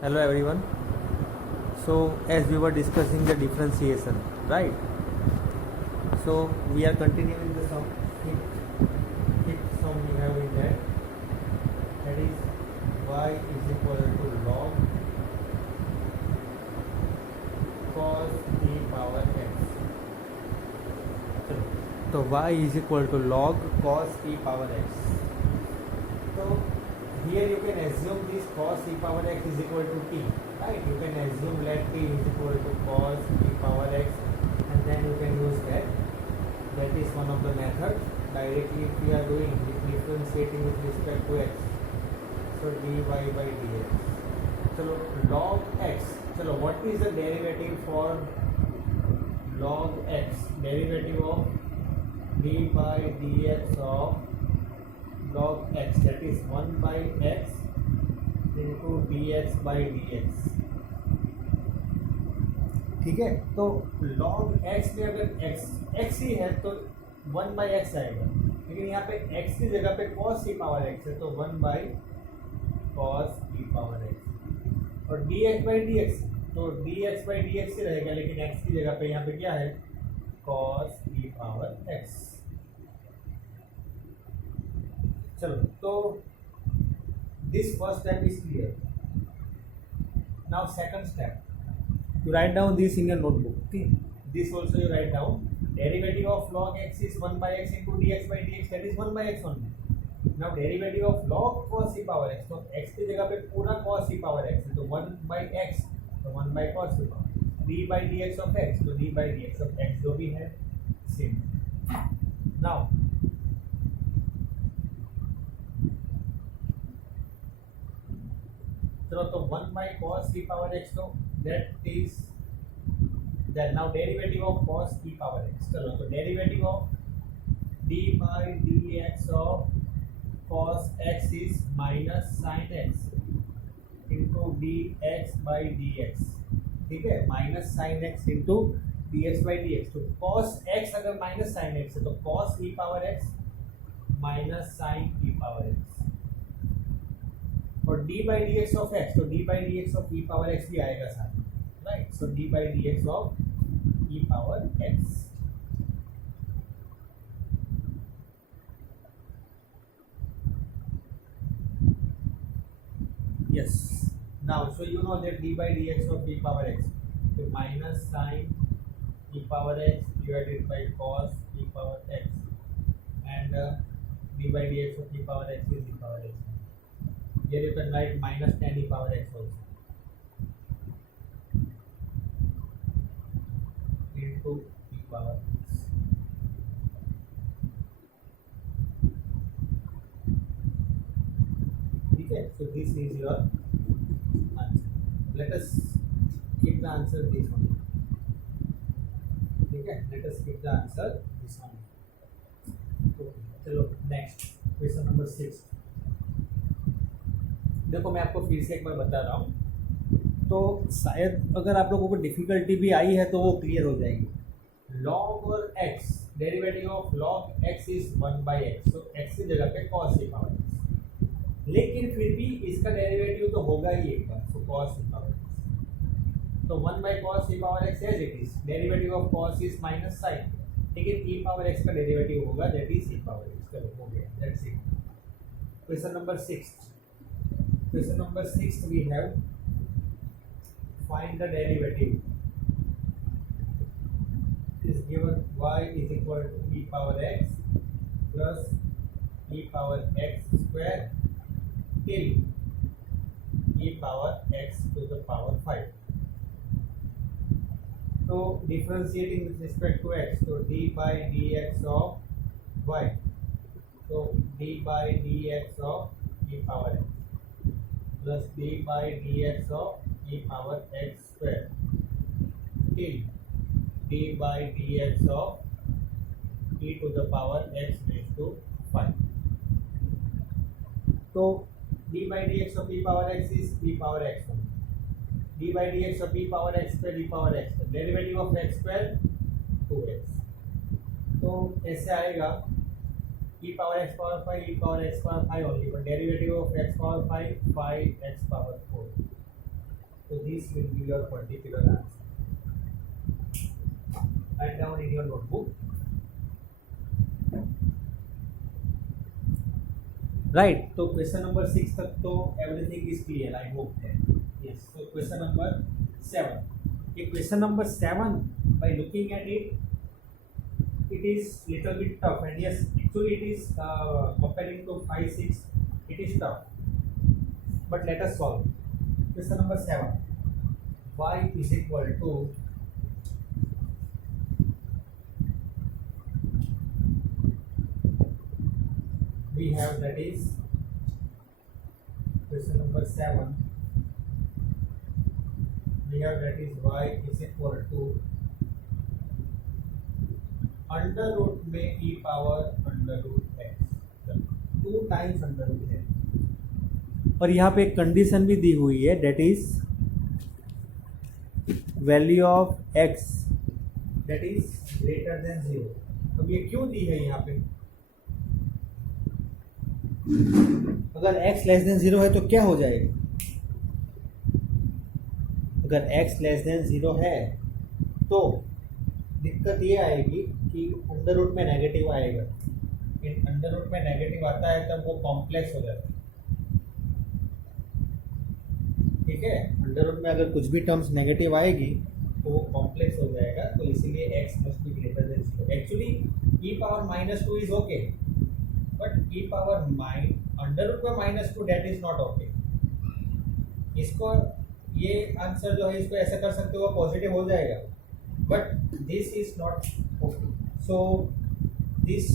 Hello everyone. So as we were discussing the differentiation, right? So we are continuing the sum. Fifth sum we have in that is y is equal to log cos e power x. So y is equal to log cos e power x. So here you can assume this cos e power x is equal to t, right? You can assume let t is equal to cos e power x, and then you can use that. That is one of the methods. Directly if we are doing differentiating with respect to x, so dy by dx. So log x. So what is the derivative for log x? Derivative of d by dx of log x, that is 1 by x into dx by dx. ठीक है, तो log x में अगर x ही है तो 1 by x आएगा, लेकिन यहाँ पे x की जगह पे cos e पावर x है तो 1 by cos e power x, और dx by dx तो dx by dx ही रहेगा, लेकिन x की जगह पे यहाँ पे क्या है cos e पावर x. चलो, तो this first step is clear. Now second step, you write down this in your notebook. Okay, this also you write down. Derivative of log x is 1 by x into dx by dx, that is 1 by x only. Now derivative of log cos e power x, तो x की जगह पे पूरा cos e power x है तो 1 by x, तो 1 by cos e power. d by dx of x, तो d by dx of x जो भी है same. Now चलो, तो 1 by cos e power x, तो that is that. Now derivative of cos e power x, चलो, तो derivative of d by dx of cos x is minus sin x into dx by dx. ठीक है, minus sine x into dx by dx. तो cos x अगर minus sine x है तो cos e power x minus sine e power x, और d by dx of x, तो d by dx of e power x भी आएगा साथ में, right? So d by dx of e power x. Yes. Now, so you know that d by dx of e power x is minus sin e power x divided by cos e power x, and d by dx of e power x is e power x. Here you can write minus tan e power x also into e power x. ठीक है, so this is your answer. Let us keep the answer this one. ठीक है, let us keep the answer this one. Okay, चलो next question number 6. देखो, मैं आपको फिर से एक बार बता रहा हूँ, तो शायद अगर आप लोगों को डिफिकल्टी भी आई है तो वो क्लियर हो जाएगी. log और x, derivative of log x is 1 by x, तो x की जगह पे cos e पावर x, लेकिन फिर भी इसका डेरिवेटिव तो होगा ही एक बार, तो cos e पावर x, तो 1 by cos e power x as it is. Derivative of cos is minus sin, लेकिन e पावर x का डेरिवेटिव होगा, that is e power x. चलो, हो गया, that's it. Question number 6. Question number 6 we have find the derivative. Is given y is equal to e power x plus e power x square till e power x to the power 5. So differentiating with respect to x, so d by dx of y, so d by dx of e power x plus d by dx of e power x square till d by dx of e to the power x raised to 5. तो d by dx of e power x is e power x, d by dx of e power x square e power x, derivative of x square 2x. तो ऐसे आएगा e power x power 5, e power x power 5 only, but derivative of x power 5, 5x power 4. So this will be your particular answer. Write down in your notebook. Right. तो question number 6 तक तो everything is clear, I hope है. Yes. तो question number 7. ये question number 7 by looking at it is little bit tough, and yes, actually it is comparing to 5, 6, it is tough. But let us solve. Question number 7. Y is equal to we have, that is question number 7. We have, that is y is equal to under root में e power under root x 2 times under root है. और यहाँ पे एक condition भी दी हुई है, that is value of x that is greater than 0. अब ये क्यों दी है यहाँ पे? अगर x लेस देन 0 है तो क्या हो जाएगा? अगर x लेस देन 0 है तो दिक्कत ये आएगी कि अंडर रूट में नेगेटिव आएगा. इन अंडर रूट में नेगेटिव आता है तब वो कॉम्प्लेक्स हो जाता है. ठीक है. अंडर रूट में अगर कुछ भी टर्म्स नेगेटिव आएगी तो वो कॉम्प्लेक्स हो जाएगा. तो इसीलिए x must be greater than 0. Actually e power -2 is okay, but e power under root में -2 दैट इज नॉट ओके. इसको ये आंसर जो है इसको ऐसे कर सकते हो, पॉजिटिव हो जाएगा, but this is not okay. So this,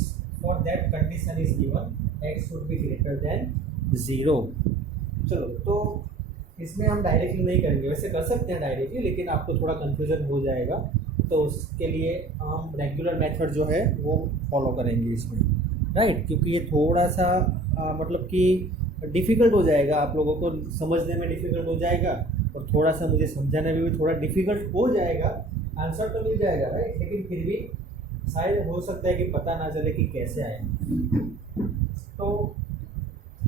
for that condition is given, x should be greater than 0. चलो, तो इसमें हम डायरेक्टली नहीं करेंगे, वैसे कर सकते हैं डायरेक्टली, लेकिन आपको थोड़ा कंफ्यूजन हो जाएगा. तो उसके लिए हम रेगुलर मेथड जो है वो फॉलो करेंगे इसमें, राइट. क्योंकि ये थोड़ा सा मतलब कि डिफ़िकल्ट हो जाएगा, आप लोगों को समझने में डिफ़िकल्ट हो जाएगा, और थोड़ा सा मुझे समझाने में भी थोड़ा डिफ़िकल्ट हो जाएगा. आंसर तो मिल जाएगा, राइट, लेकिन फिर भी शायद हो सकता है कि पता ना चले कि कैसे आए. तो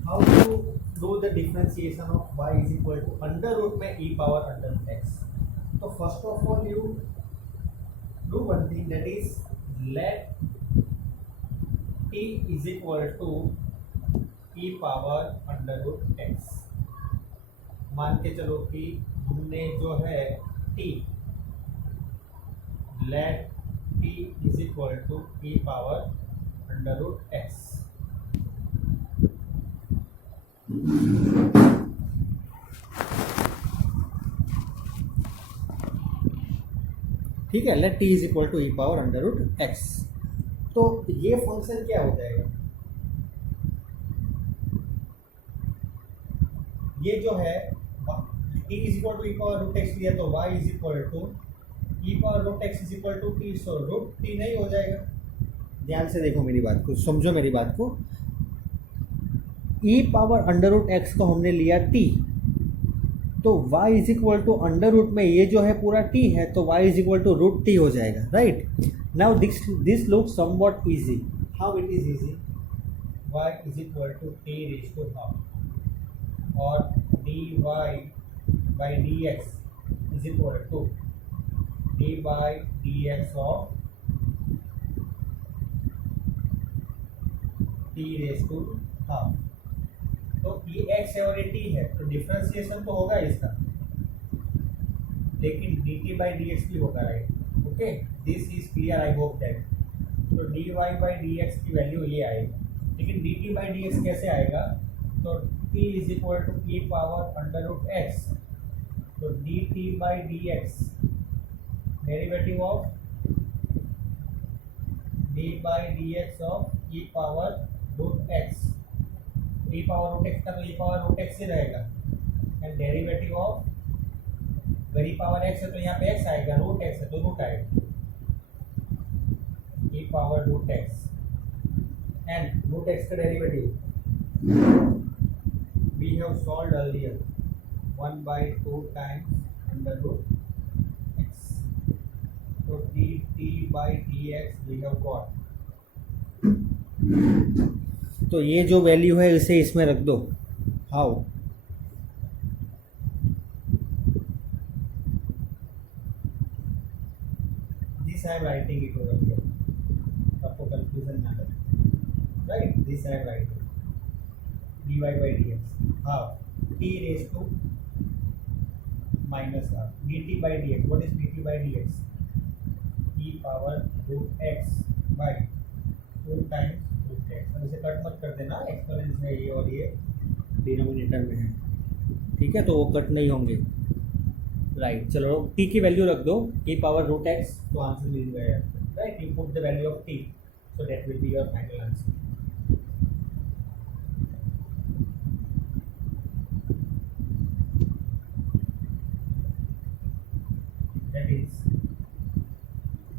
how to do the differentiation of y is equal to under root में e power under root x. तो first of all you do one thing, that is let t is equal to e power under root x. मान के चलो कि हमने जो है t, let t is equal to e power under root x. ठीक है. let t is equal to e power under root x. तो ये फंक्शन क्या हो जाएगा? ये जो है t is equal to e power root x लिया तो y is equal to e power root x is equal to t. So root t नहीं हो जाएगा. ध्यान से देखो मेरी बात को, समझो मेरी बात को. e power under root x को हमने लिया t, तो y is equal to under root में ये जो है पूरा t है, तो y is equal to root t हो जाएगा, right. Now this look somewhat easy. How it is easy? y is equal to t raise to half, और dy by dx is equal to d by dx of t raised to half. तो ये x है और ये t है, तो differentiation तो होगा इसका, लेकिन dt by dx भी होगा, right. Okay, this is clear, I hope that. तो dy by dx की वैल्यू ये आएगी, लेकिन dt by dx कैसे आएगा? तो t is equal to e power under root x. तो dt by dx derivative of d by dx of e power root x. e power root x का तो e पावर रूट x ही रहेगा, and derivative of अगर e power x है तो यहाँ पे x आएगा, रूट x है तो रूट आएगा, e power root x and root x का derivative we have solved earlier 1/2 times under root x. So dt by dx we have got. तो ये जो वैल्यू है इसे इसमें रख दो. How? This I am writing it over here, आपको कंफ्यूजन ना लगे, right, this I am writing dy by dx half t raised to minus half dt by dx. What is dt by dx? e power root x by 2 times root x. अब इसे cut मत कर देना, एक्सपोनेंस में ये और ये denominator में है, ठीक है, तो वो कट नहीं होंगे, राइट। चलो t की वैल्यू रख दो e पावर रूट x, तो आंसर मिल गया, right. You put the value of t, so that will be your final answer. That is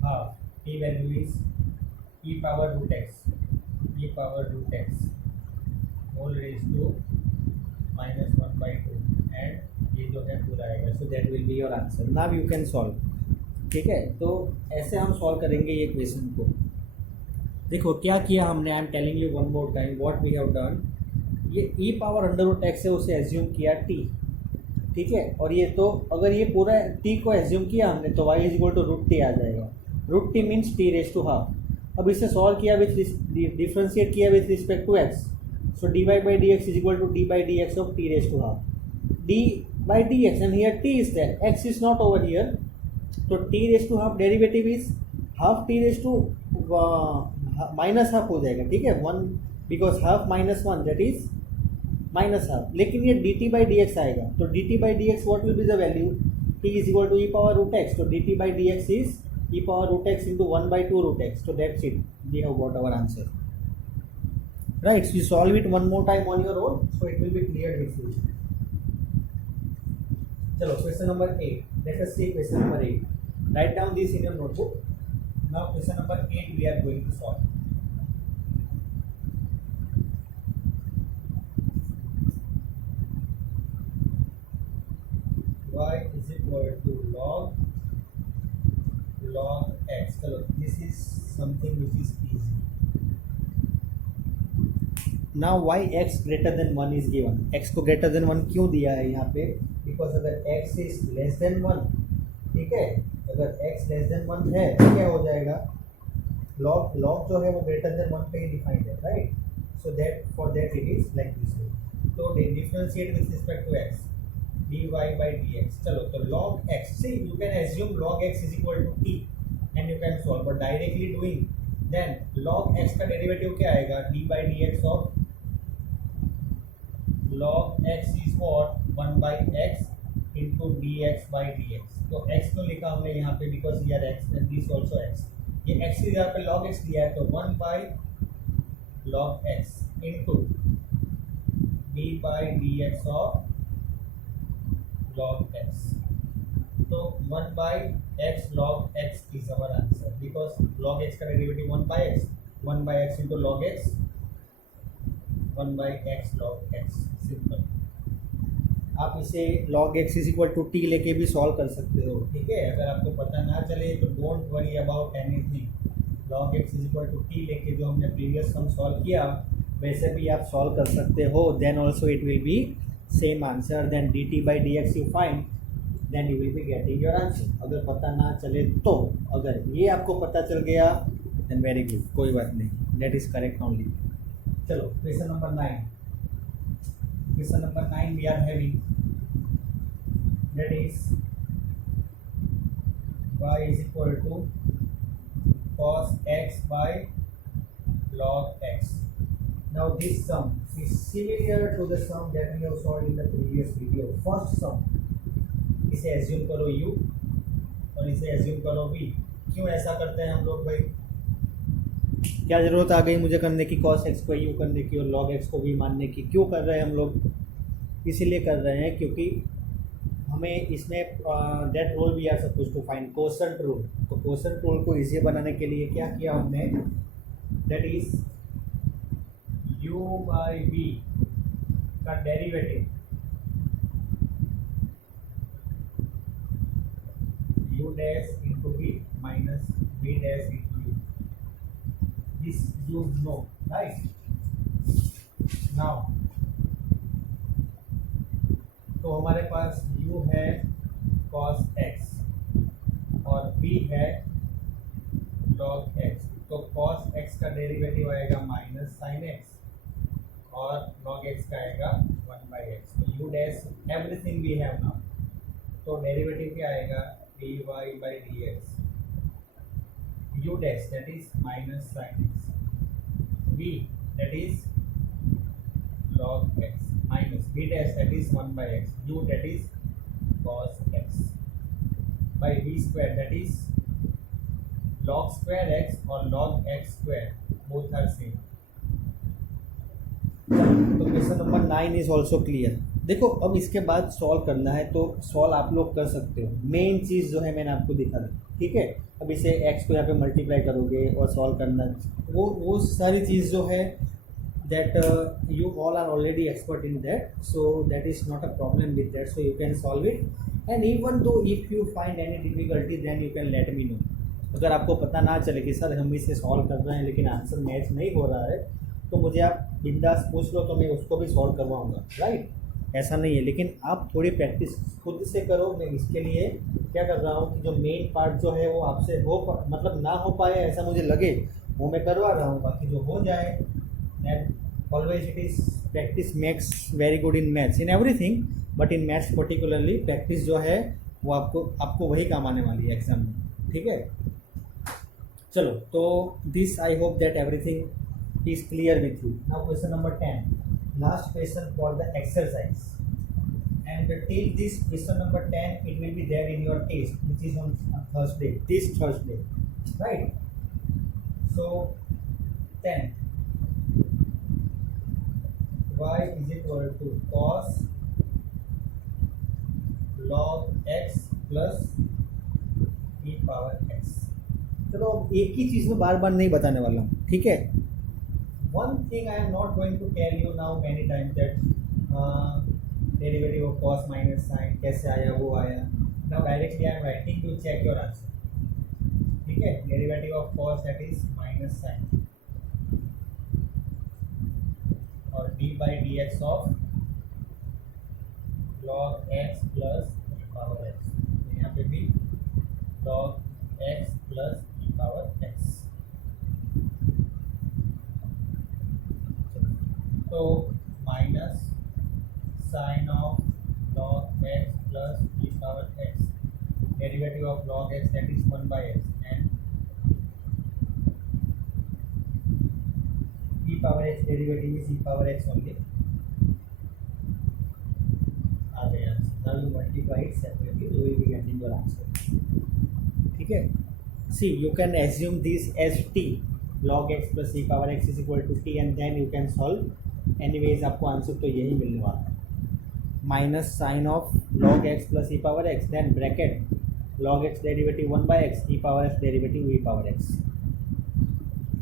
half t value is e power root x whole raised to minus 1 by 2 and ये जो है पूरा आएगा, so that will be your answer. Now you can solve, ठीक है। तो ऐसे हम सॉल्व करेंगे ये क्वेश्चन को। देखो क्या किया हमने, I am telling you one more time what we have done. ये e power under root x है, उसे एज्यूम किया t, ठीक है, और ये तो अगर ये पूरा t को एज्यूम किया हमने तो y is equal to root T आ जाएगा। Root T means t raise to half. अब इसे सॉल्व किया विथ डिफ्रेंशिएट किया with respect to x, so dy by D X is equal to D by D X of t raise to half, d by dx, and here t is there, x is not over here, so t raised to half derivative is half t raised to minus half हो जाएगा, ठीक है, 1 because half minus 1 that is minus half, लेकिन ये dt by dx आएगा, तो dt by dx what will be the value, t is equal to e power root x, so dt by dx is e power root x into 1 by 2 root x, so that's it, we have got our answer, right। So you solve it one more time on your own, so it will be clear with you। चलो question number 8, let us see question number 8, write down this in your notebook। Now question number 8 we are going to solve। y is equal to log x। चलो this is something which is easy। Now y x greater than 1 is given। x को greater than 1 क्यों दिया है यहाँ पे, because अगर x is less than 1, ठीक है, अगर x लेस देन 1 है तो क्या हो जाएगा, log जो है वो ग्रेटर देन 1 पे ही डिफाइंड है, right. So that for that it is like this way, तो differentiate with respect to x dy by dx। चलो तो log x, see you can assume log x is equal to t and you can solve, but directly doing then log x का derivative क्या आएगा, d by dx of log x is what 1 by x into dx by dx। तो x क्यों लिखा हमने यहाँ पे, because here x and this also x, ये x यहाँ पे log x दिया है, तो 1 by log x into d by dx of log x। तो 1 by x log x is our answer, because log x का derivative 1 by x, 1 by x into log x, 1 by x log x, simple. आप इसे log x is equal to t लेके भी solve कर सकते हो, ठीक है। अगर आपको पता ना चले तो don't worry about anything, log x is equal to t लेके जो हमने प्रीवियस सम सॉल्व किया वैसे भी आप सॉल्व कर सकते हो, then also it will be same answer, then dt by dx you find, then you will be getting your answer. अगर पता ना चले तो, अगर ये आपको पता चल गया देन वेरी गुड, कोई बात नहीं, दैट इज करेक्ट ओनली। चलो question number 9, question number 9 we are having, that is y is equal to cos x by log x। Now this sum is similar to the sum that we have solved in the previous video। First sum, इसे assume करो u और इसे assume करो v। क्यों ऐसा करते हैं हम लोग भाई, क्या ज़रूरत आ गई मुझे करने की cos x को u करने की और log x को v मानने की, क्यों कर रहे हैं हम लोग, इसीलिए कर रहे हैं क्योंकि हमें इसमें that rule we are suppose to find quotient rule. तो कोसेंट रूल को इजी बनाने के लिए क्या किया हमने, that is u by v का derivative u dash into v minus v dash into u, this you know, right? Now तो हमारे पास u है cos x और v है का डेरिवेटिव आएगा माइनस साइन एक्स और लॉग एक्स का आएगा 1/x। तो u dash everything we have now, तो डेरिवेटिव क्या आएगा dy by D x, u dash that is minus sine x, v that is log x minus v dash that is 1/x, u that is cos x by v square that is log square x or log x square, both are same। तो question number 9 is also clear. देखो अब इसके बाद solve करना है तो solve आप लोग कर सकते हो, मेन चीज़ जो है मैंने आपको दिखा दी, ठीक है। अब इसे x को यहाँ पे मल्टीप्लाई करोगे और सॉल्व करना, वो सारी चीज़ जो है that you all are already expert in that, so that is not a problem with that, so you can solve it. And even though if you find any difficulty then you can let me know. अगर आपको पता ना चले कि sir हम इसे solve कर रहे हैं लेकिन आंसर मैच नहीं हो रहा है, तो मुझे आप बिंदास पूछ लो, तो मैं उसको भी सॉल्व करवाऊँगा, राइट। ऐसा नहीं है, लेकिन आप थोड़ी प्रैक्टिस खुद से करो। मैं इसके लिए क्या कर रहा हूँ कि जो मेन पार्ट जो है वो आपसे मतलब ना हो पाए ऐसा मुझे लगे, वो मैं करवा रहा हूँ। बाकी जो हो जाए, and always it is practice makes very good in maths, in everything, but in maths particularly practice जो है वो आपको वही काम आने वाली है एग्जाम में, ठीक है। चलो, तो this I hope that everything is clear with you. Now question number 10, last question for the exercise, and till this question number 10 it will be there in your test, which is on Thursday, this Thursday, right? So 10, y is equal to cos log x plus e power x। चलो अब एक ही चीज़ में बार बार नहीं बताने वाला हूँ, ठीक है। One thing I am not going to tell you now many times that derivative of cos minus sin कैसे आया वो आया। Now directly I am writing to check your answer, ठीक है। Derivative of cos that is minus sin और d by dx of log x plus e power x, यहाँ पे भी log x plus e power x। तो minus sine of log x plus e power x, derivative of log x that is 1/x and e power x derivative is e power x only. आ गया answer. Now you multiply it separately, you will be getting your answer, ठीक है। See you can assume this as t, log x plus e power x is equal to t, and then you can solve। Anyways आपको answer तो यही मिलने वाला है, minus sine of log x plus e power x, then bracket log x derivative 1/x, e power x derivative e power x,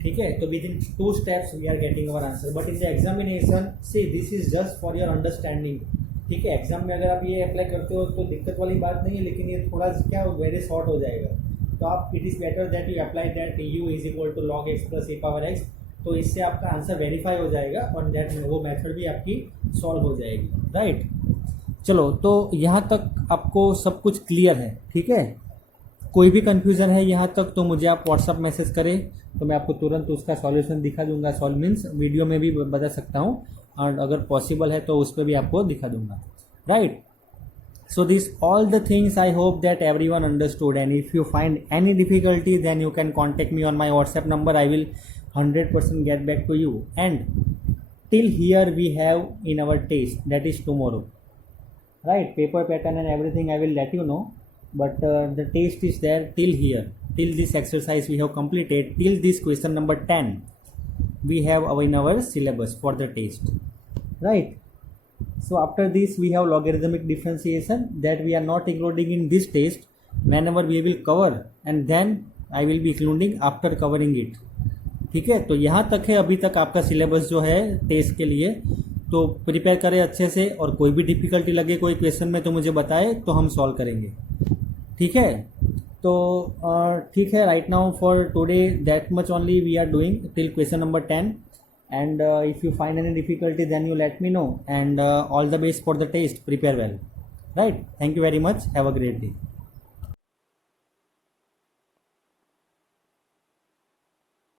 ठीक है। तो within 2 steps we are getting our answer, but in the examination see this is just for your understanding, ठीक है। Exam में अगर आप ये apply करते हो तो दिक्कत वाली बात नहीं है, लेकिन ये थोड़ा क्या वेरी शॉर्ट हो जाएगा। तो आप it is better that you apply that u is equal to log x plus e power x, तो इससे आपका आंसर वेरीफाई हो जाएगा और दैट वो मेथड भी आपकी सॉल्व हो जाएगी, राइट। चलो, तो यहाँ तक आपको सब कुछ क्लियर है, ठीक है। कोई भी कन्फ्यूज़न है यहाँ तक तो मुझे आप व्हाट्सअप मैसेज करें, तो मैं आपको तुरंत उसका सॉल्यूशन दिखा दूंगा। सॉल्व मीन्स वीडियो में भी बता सकता हूँ, और अगर पॉसिबल है तो उस पर भी आपको दिखा दूंगा, right. So this all the things I hope that everyone understood, and if you find any difficulty then you can contact me on my WhatsApp number. I will 100% get back to you. And till here we have in our test, that is tomorrow, right? Paper pattern and everything I will let you know, but the test is there till here, till this exercise we have completed, till this question number 10 we have in our syllabus for the test, right? So after this we have logarithmic differentiation that we are not including in this test, whenever we will cover, and then I will be including after covering it, ठीक है। तो यहाँ तक है अभी तक आपका syllabus जो है टेस्ट के लिए, तो प्रिपेयर करें अच्छे से, और कोई भी डिफिकल्टी लगे कोई क्वेश्चन में तो मुझे बताए, तो हम सॉल्व करेंगे, ठीक है। तो ठीक है, right now for today that much only we are doing till question number 10, and if you find any difficulty then you let me know, and all the best for the test. Prepare well, right? Thank you very much. Have a great day.